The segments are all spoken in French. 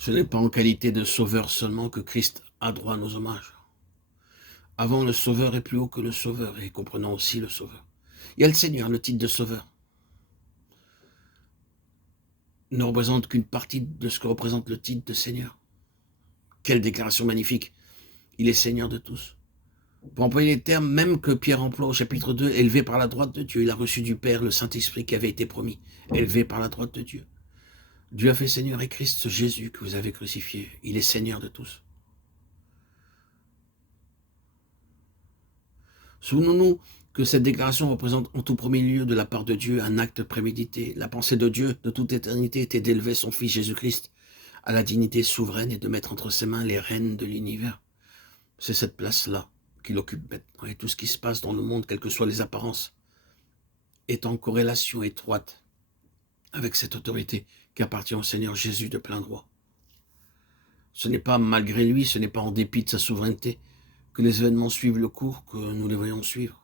Ce n'est pas en qualité de sauveur seulement que Christ a droit à nos hommages. Avant, le sauveur est plus haut que le sauveur, et comprenant aussi le sauveur. Il y a le Seigneur, le titre de sauveur, ne représente qu'une partie de ce que représente le titre de Seigneur. Quelle déclaration magnifique! Il est Seigneur de tous. Pour employer les termes même que Pierre emploie au chapitre 2, élevé par la droite de Dieu, il a reçu du Père le Saint-Esprit qui avait été promis, élevé par la droite de Dieu. Dieu a fait Seigneur et Christ, ce Jésus que vous avez crucifié. Il est Seigneur de tous. Souvenons-nous que cette déclaration représente en tout premier lieu de la part de Dieu un acte prémédité. La pensée de Dieu de toute éternité était d'élever son Fils Jésus-Christ à la dignité souveraine et de mettre entre ses mains les rênes de l'univers. C'est cette place-là qu'il occupe maintenant. Et tout ce qui se passe dans le monde, quelles que soient les apparences, est en corrélation étroite avec cette autorité qui appartient au Seigneur Jésus de plein droit. Ce n'est pas malgré lui, ce n'est pas en dépit de sa souveraineté que les événements suivent le cours que nous les voyons suivre.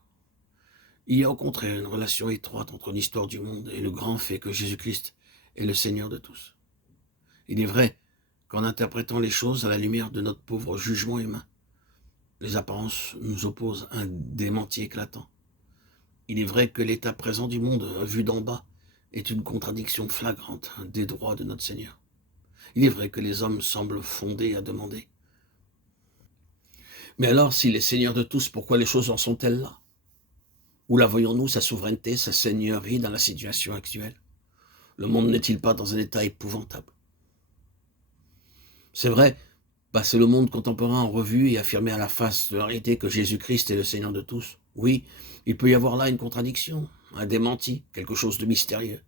Il y a au contraire une relation étroite entre l'histoire du monde et le grand fait que Jésus-Christ est le Seigneur de tous. Il est vrai qu'en interprétant les choses à la lumière de notre pauvre jugement humain, les apparences nous opposent un démenti éclatant. Il est vrai que l'état présent du monde, vu d'en bas, est une contradiction flagrante des droits de notre Seigneur. Il est vrai que les hommes semblent fondés à demander. Mais alors, s'il est Seigneur de tous, pourquoi les choses en sont-elles là? Où la voyons-nous, sa souveraineté, sa seigneurie dans la situation actuelle? Le monde n'est-il pas dans un état épouvantable? C'est vrai, passer le monde contemporain en revue et affirmer à la face de la réalité que Jésus-Christ est le Seigneur de tous. Oui, il peut y avoir là une contradiction, un démenti, quelque chose de mystérieux.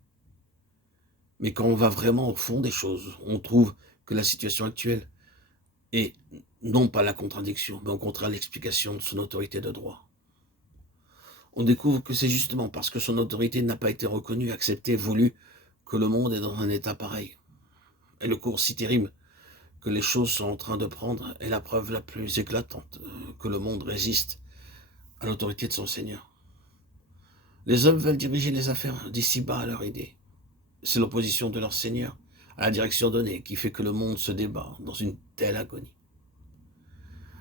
Mais quand on va vraiment au fond des choses, on trouve que la situation actuelle est non pas la contradiction, mais au contraire l'explication de son autorité de droit. On découvre que c'est justement parce que son autorité n'a pas été reconnue, acceptée, voulue, que le monde est dans un état pareil. Et le cours si terrible que les choses sont en train de prendre est la preuve la plus éclatante que le monde résiste à l'autorité de son Seigneur. Les hommes veulent diriger les affaires d'ici-bas à leur idée. C'est l'opposition de leur Seigneur à la direction donnée qui fait que le monde se débat dans une telle agonie.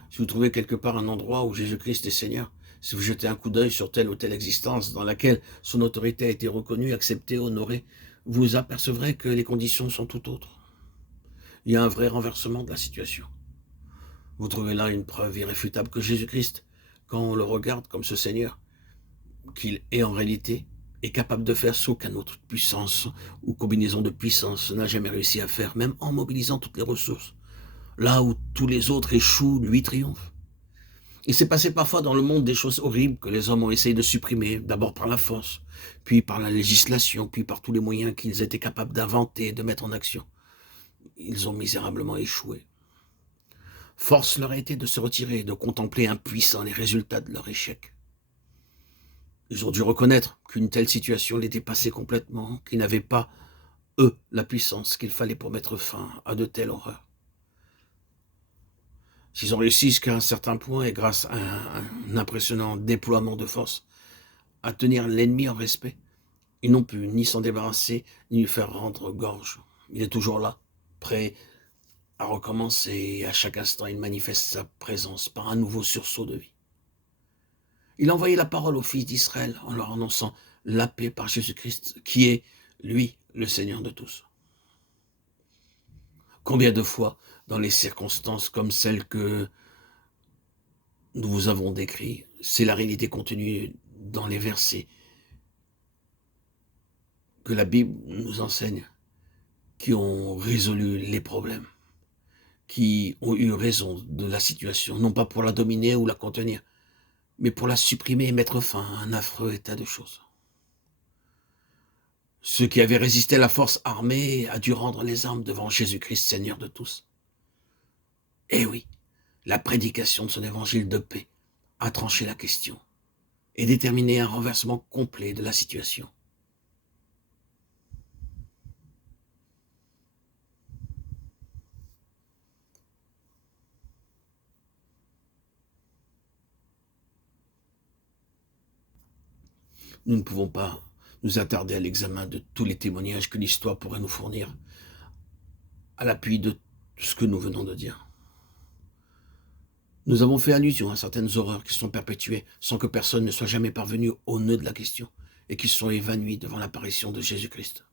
Si vous trouvez quelque part un endroit où Jésus-Christ est Seigneur, si vous jetez un coup d'œil sur telle ou telle existence dans laquelle son autorité a été reconnue, acceptée, honorée, vous apercevrez que les conditions sont tout autres. Il y a un vrai renversement de la situation. Vous trouvez là une preuve irréfutable que Jésus-Christ, quand on le regarde comme ce Seigneur, qu'il est en réalité, est capable de faire ce qu'aucune autre puissance ou combinaison de puissance n'a jamais réussi à faire, même en mobilisant toutes les ressources. Là où tous les autres échouent, lui triomphe. Il s'est passé parfois dans le monde des choses horribles que les hommes ont essayé de supprimer, d'abord par la force, puis par la législation, puis par tous les moyens qu'ils étaient capables d'inventer et de mettre en action. Ils ont misérablement échoué. Force leur a été de se retirer, de contempler impuissants les résultats de leur échec. Ils ont dû reconnaître qu'une telle situation les dépassait complètement, qu'ils n'avaient pas, eux, la puissance qu'il fallait pour mettre fin à de telles horreurs. S'ils ont réussi jusqu'à un certain point, et grâce à un impressionnant déploiement de force, à tenir l'ennemi en respect, ils n'ont pu ni s'en débarrasser, ni lui faire rendre gorge. Il est toujours là, prêt à recommencer, et à chaque instant, il manifeste sa présence par un nouveau sursaut de vie. Il a envoyé la parole aux fils d'Israël en leur annonçant la paix par Jésus-Christ, qui est, lui, le Seigneur de tous. Combien de fois, dans les circonstances comme celles que nous vous avons décrites, c'est la réalité contenue dans les versets que la Bible nous enseigne, qui ont résolu les problèmes, qui ont eu raison de la situation, non pas pour la dominer ou la contenir, mais pour la supprimer et mettre fin à un affreux état de choses. Ceux qui avaient résisté à la force armée a dû rendre les armes devant Jésus-Christ, Seigneur de tous. Eh oui, la prédication de son évangile de paix a tranché la question et déterminé un renversement complet de la situation. Nous ne pouvons pas nous attarder à l'examen de tous les témoignages que l'histoire pourrait nous fournir, à l'appui de de ce que nous venons de dire. Nous avons fait allusion à certaines horreurs qui sont perpétuées sans que personne ne soit jamais parvenu au nœud de la question et qui sont évanouies devant l'apparition de Jésus-Christ.